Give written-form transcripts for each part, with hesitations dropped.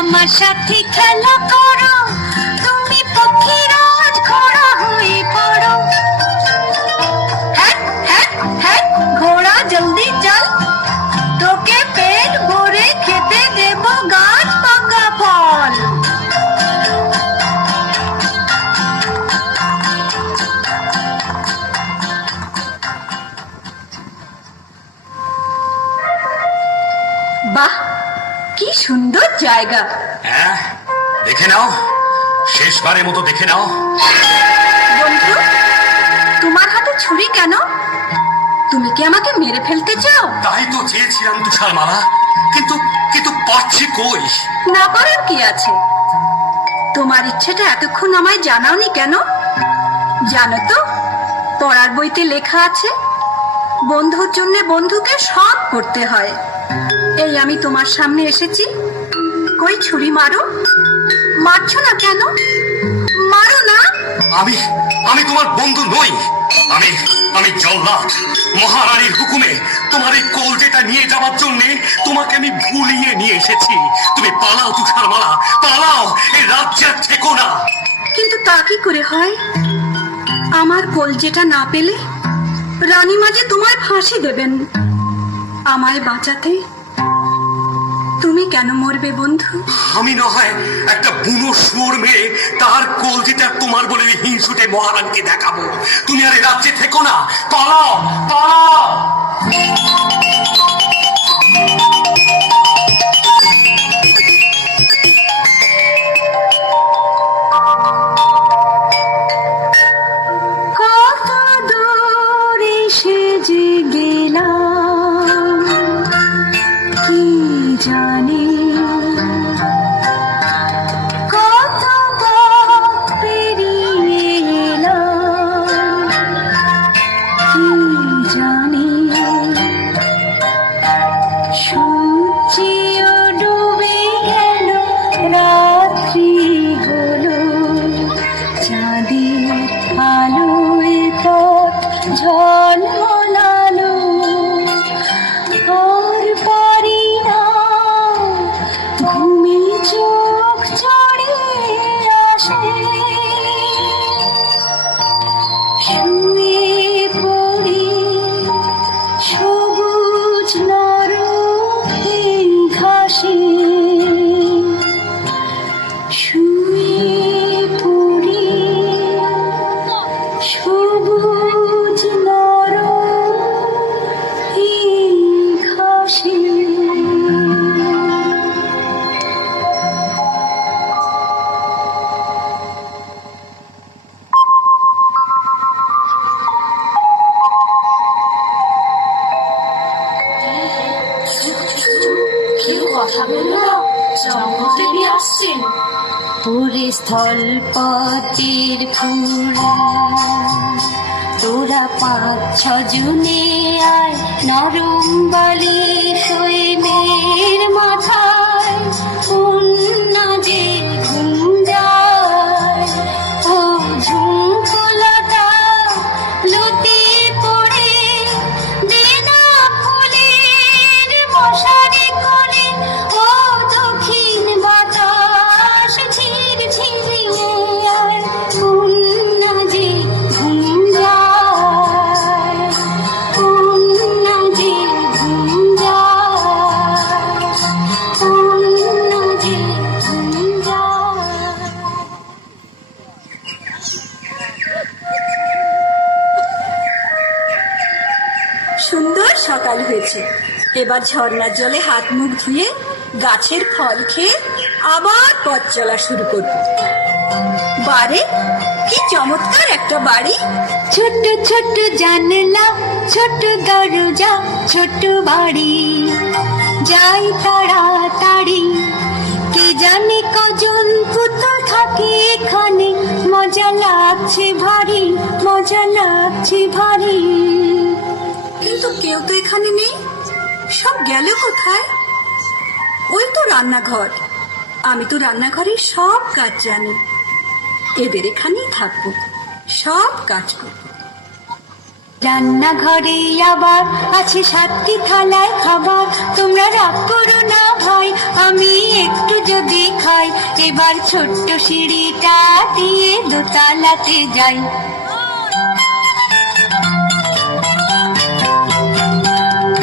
আমার সাথে খেলা করো, তুমি পক্ষীরাজ ঘোড়া হয়ে পড়ো। হ্যাঁ হ্যাঁ হ্যাঁ ঘোড়া জলদি চল, তোকে পেট ভরে খেতে দেব গাছ পাকা ফল। বাহ, কি সুন্দর জায়গা। হ্যাঁ, দেখে নাও, শেষবারের মতো দেখে নাও। বন্ধু, তোমার হাতে ছুরি কেন? তুমি কি আমাকে মেরে ফেলতে চাও? তাই তো চেয়েছিলাম তুষারমালা, কিন্তু কিন্তু পারছি কই। না পারার কি আছে? তোমার ইচ্ছেটা এতক্ষণ আমায় জানাওনি কেন? জানো তো, পড়ার বইতে লেখা আছে বন্ধুর জন্য বন্ধুকে সব করতে হয়। এই আমি তোমার সামনে এসেছি, কই ছুরি মারো। মারছো না কেন? মারো না। আমি আমি তোমার বন্ধু নই। আমি আমি জল্লাদ। মহারানীর হুকুমে তোমার এই কলজেটা নিয়ে যাওয়ার জন্য তোমাকে আমি ভুলিয়ে নিয়ে এসেছি। তুমি পালাও তুষারমালা, পালাও, এই রাজ্যের থেকো না। কিন্তু তা কি করে হয়? আমার কলজেটা না পেলে রানীমা যে তোমায় ফাঁসি দেবেন। আমায় বাঁচাতে তুমি কেন মরবে বন্ধু? আমি না হয় একটা বুনো শুয়োর মেরে তার কলজিটা তোমার বলে হিংসুটে মহারানীকে দেখাবো। তুমি আর এই রাজ্যে থেকো না, পালাও পালাও। কত দূরে সেজে গেলাম কি জানি, কত পথ পেরিয়ে এলাম কি জানি। সূর্যও ডুবে গেল, রাত্রি হলো, চাঁদের আলোয় পথ ঝলমলালো। আর পারি না ঘুমে চোখ চড়ে আসে, শুয়ে পড়ি সবুজ নরম ঘাসে, শুয়ে পড়ি সবুজ নরম ঘাসে। কেউ কথা বললো, জঙ্গলদেবী আসছেন। পুরে স্থল পথের ফুল, তোরা ৫-৬ আয়, নরম বালি শোয়ে মেয়ের মাথায়। কন্যা যে ঘুম যায়, ও ঝুমকোলাটা লুটি পড়ে দেনা ফুলের মশারি করে। ও দক্ষিণ বাতাস ঝির ঝিরিয়ে আয়, কন্যা যে ঘুম যায়, কন্যা যে ঘুম যায়, কন্যা যে ঘুম যায়। সুন্দর সকাল হয়েছে। এবার ঝর্ণার জলে হাত মুখ ধুয়ে গাছের ফল খেয়ে আবার পথ চলা শুরু করব। বারে কি চমৎকার একটা বাড়ি! ছোট্ট ছোট্ট জানলা, ছোট্ট দরজা, ছোট্ট বাড়ি। যাই তাড়াতাড়ি, কে জানে কজন পুতুল থাকে এখানে। মজা লাগছে ভারী, মজা লাগছে ভারী। কিন্তু কেউ তো এখানে নেই, সব গেল কোথায়? ওই তো রান্নাঘর। আমি তো রান্নাঘরের সব কাজ জানি। এদের এখানেই থাকবো, সব কাজ করবো। রান্নাঘরে আবার আছে 7টি থালায় খাবার, তোমরা রাগ করো না ভাই, আমি একটু যদি খাই। এবার ছোট্ট সিঁড়িটা দিয়ে দোতলাতে যাই।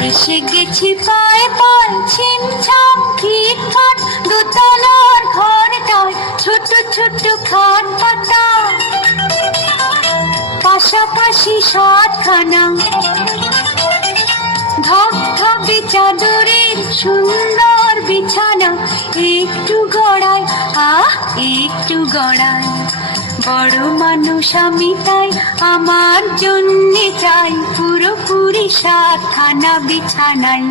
এসে গেছি পায়ে পায়ে ছিমছাম খিটখাট, দোতলার ঘরটায় ছোট ছোট খাট পাতা, পাশাপাশি 7খানা ধবধবে চাদরের সুন্দর বিছানা। একটু গড়ায় একটু গড়ায়, বড় মানুষ আমি তাই আমার জন্যে চাই পুরোপুরি 7খানা বিছানায়।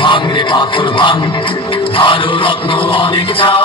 ভাঙ রে পাথর ভাঙ, আরো রত্ন অনেক চা